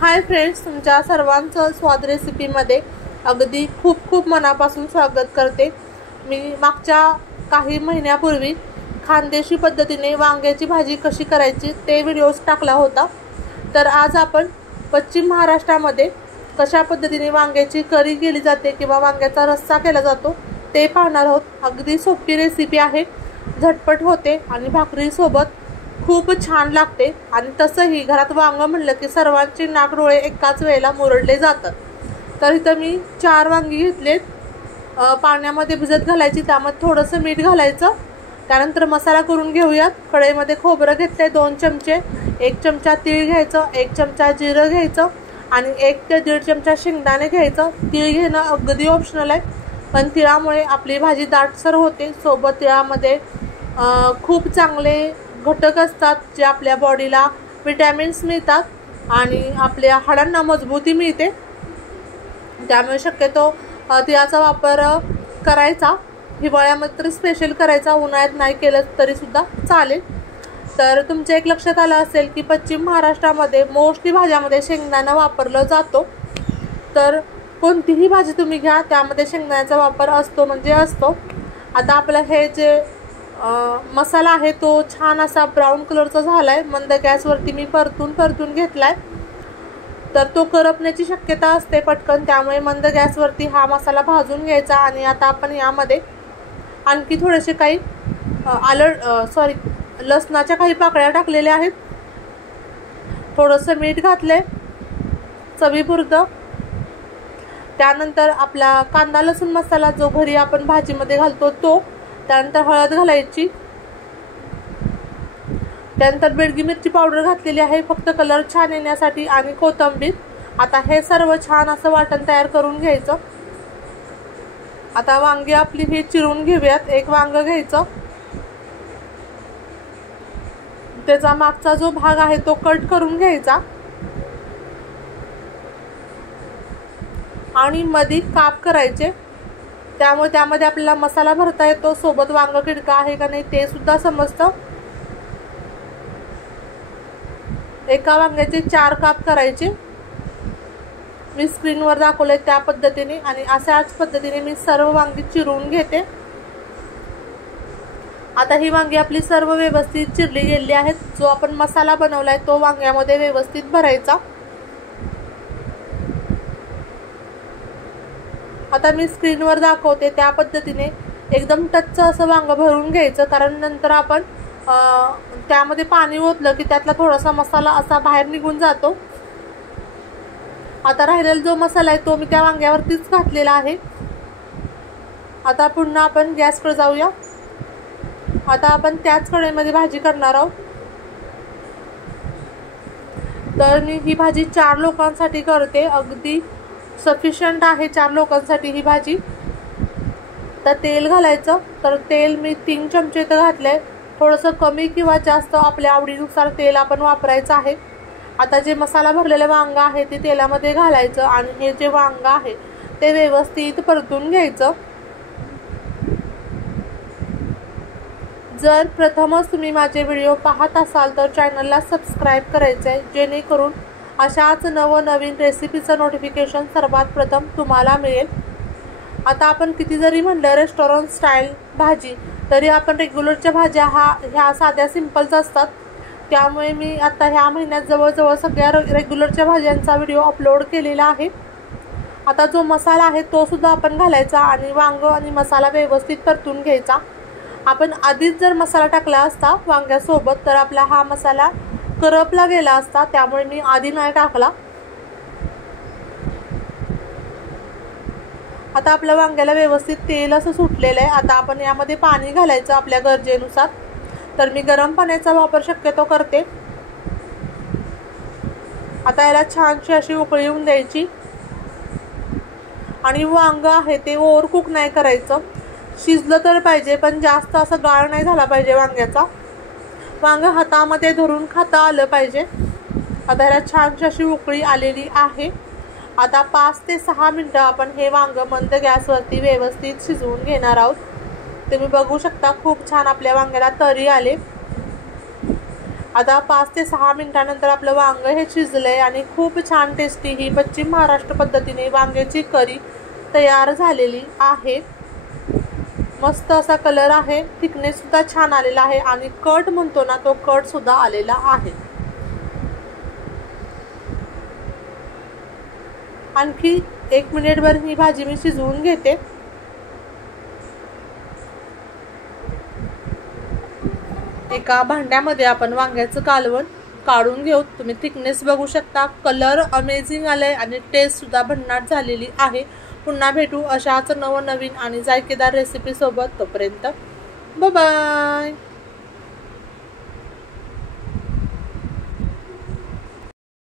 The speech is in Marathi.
हाय फ्रेंड्स, तुमच्या सर्वांचं स्वाद रेसिपीमध्ये अगदी खूप मनापासून स्वागत करते। मी मागच्या काही महिन्यापूर्वी खानदेशी पद्धतीने वांग्याची भाजी कशी करायची ते व्हिडिओज टाकला होता। तर आज आपण पश्चिम महाराष्ट्रामध्ये कशा पद्धतीने वांग्याची करी केली जाते किंवा वांग्याचा रस्सा केला जातो ते पाहणार आहोत। अगदी सोपी रेसिपी आहे, झटपट होते आणि भाकरी सोबत खूप छान लागते। आणि तसंही घरात वांग म्हणलं की सर्वांचे नाक डोळे एकाच वेळेला मुरडले जातात। तर इथं मी 4 वांगी घेतलेत, पाण्यामध्ये भिजत घालायची, त्यामध्ये थोडंसं मीठ घालायचं। त्यानंतर मसाला करून घेऊयात। कढईमध्ये खोबरं घेतले 2 चमचे, 1 चमचा तीळ घ्यायचं, 1 चमचा जिरं घ्यायचं आणि 1 ते 1.5 चमचा शेंगदाणे घ्यायचं। तीळ घेणं अगदी ऑप्शनल आहे, पण तिळामुळे आपली भाजी दाटसर होते। सोबत तिळामध्ये खूप चांगले घटक असतात जे आपल्या बॉडीला विटॅमिन्स मिळतात आणि आपल्या हाडांना मजबूती मिळते। त्यामुळे शक्यतो तिळाचा वापर करायचा, हिवाळ्यामध्ये तर स्पेशल करायचा, उन्हाळ्यात नाही केलं तरी सुद्धा चालेल। तर तुमच्या एक लक्षात आलं असेल की पश्चिम महाराष्ट्रामध्ये मोस्टली भाज्यामध्ये शेंगदाणा वापरलं जातो। तर कोणतीही भाजी तुम्ही घ्या त्यामध्ये शेंगदाण्याचा वापर असतो म्हणजे असतो। आता आपलं हे जे मसाला आहे तो छान असा ब्राऊन कलरचा झालाय, मंद गॅसवरती मी परतून घेतलाय। तर तो करपण्याची शक्यता असते पटकन, त्यामुळे मंद गॅसवरती हा मसाला भाजून घ्यायचा। आणि आता आपण यामध्ये आणखी थोडेसे काही लसणाच्या काही पाकळ्या टाकलेल्या आहेत, थोडंसं मीठ घातले चवीपुरतं। त्यानंतर आपला कांदा लसूण मसाला जो घरी आपण भाजीमध्ये घालतो तो, त्यानंतर हळद घालायची, त्यानंतर बेडगी मिरची पावडर घातलेली आहे फक्त कलर छान येण्यासाठी, आणि कोथिंबीर। आता हे सर्व छान असं वाटण तयार करून घ्यायचं। आता वांगी आपली ही चिरून घेऊयात। 1 वांग घ्यायचं, त्याचा मागचा जो भाग आहे तो कट करून घ्यायचा आणि मध्ये काप करायचे, त्यामुळे त्यामध्ये आपल्याला मसाला भरता येतो, सोबत वांग किडका आहे का नाही ते सुद्धा समजतं। एका वांग्याचे 4 काप करायचे, मी स्क्रीनवर दाखवले त्या पद्धतीने। आणि अशाच पद्धतीने मी सर्व वांगी चिरून घेते। आता ही वांगी आपली सर्व व्यवस्थित चिरली गेलेली आहेत। जो आपण मसाला बनवलाय तो वांग्यामध्ये व्यवस्थित भरायचा। आता मी स्क्रीनवर दाखवते त्या पद्धतीने एकदम टच्च असं वांग भरून घ्यायचं, कारण नंतर आपण त्यामध्ये पाणी ओतलं की त्यातला थोडासा मसाला असा बाहेर निघून जातो। आता राहिलेला जो मसाला आहे तो मी त्या वांग्यावरतीच घातलेला आहे। आता पुन्हा आपण गॅसवर जाऊया। आता आपण त्याच कढईमध्ये भाजी करणार आहोत। तर मी ही भाजी 4 लोकांसाठी करते, अगदी सफिशियंट आहे 4 लोकांसाठी ही भाजी। तर तेल घालायचं, तर तेल मी 3 चमचे इथं घातले, थोडंसं कमी किंवा जास्त आपल्या आवडीनुसार तेल आपण वापरायचं आहे। आता जे मसाला भरलेलं वांग आहे ते तेलामध्ये घालायचं आणि हे जे वांग आहे ते व्यवस्थित परतून घ्यायचं। जर प्रथमच तुम्ही माझे व्हिडिओ पाहत असाल तर चॅनलला सबस्क्राईब करायचं आहे, जेणेकरून अशाच नवनवीन रेसिपीचं नोटिफिकेशन सर्वात प्रथम तुम्हाला मिळेल। आता आपण किती जरी म्हणलं रेस्टॉरंट स्टाईल भाजी, तरी आपण रेग्युलरच्या भाज्या ह्या साध्या सिंपलच असतात। त्यामुळे मी आता ह्या महिन्यात जवळजवळ सगळ्या रेग्युलरच्या भाज्यांचा व्हिडिओ अपलोड केलेला आहे। आता जो मसाला आहे तो सुद्धा आपण घालायचा आणि वांग आणि मसाला व्यवस्थित परतून घ्यायचा। आपण आधीच जर मसाला टाकला असता वांग्यासोबत तर आपला हा मसाला करपला गेला असता, त्यामुळे मी आधी नाही टाकला। आता आपल्या वांग्याला व्यवस्थित तेल असं सुटलेलं आहे। आता आपण यामध्ये पाणी घालायचं आपल्या गरजेनुसार, तर मी गरम पाण्याचा वापर शक्यतो करते। आता याला छानशी अशी उकळी येऊन द्यायची आणि वांग आहे ते ओव्हर कुक नाही करायचं, शिजलं तर पाहिजे पण जास्त असं गाळ नाही झाला पाहिजे वांग्याचा। वांग हातामध्ये धरून खाता आलं पाहिजे। आता याला छानशी अशी उकळी आलेली आहे। आता 5 ते 6 मिनिटं आपण हे वांग मंद गॅसवरती व्यवस्थित शिजवून घेणार आहोत। तुम्ही बघू शकता खूप छान आपल्या वांग्याला तरी आले। आता 5 ते 6 मिनिटानंतर आपलं वांग हे शिजलंय आणि खूप छान टेस्टी ही पश्चिम महाराष्ट्र पद्धतीने वांग्याची करी तयार झालेली आहे। मस्त असा कलर आहे, थिकनेस सुद्धा छान आलेला आहे आणि कट म्हणतो ना तो कट सुद्धा आलेला आहे। आणखी 1 मिनिटभर ही भाजी मी शिजवून घेते। एका भांड्यामध्ये आपण वांग्याचं कालवण काढून घेऊ। तुम्ही थिकनेस बघू शकता, कलर अमेझिंग आलाय आणि टेस्ट सुद्धा भन्नाट झालेली आहे। पुन्हा भेटू अशाच नवनवीन आणि जायकेदार रेसिपी सोबत। तोपर्यंत बाय बाय।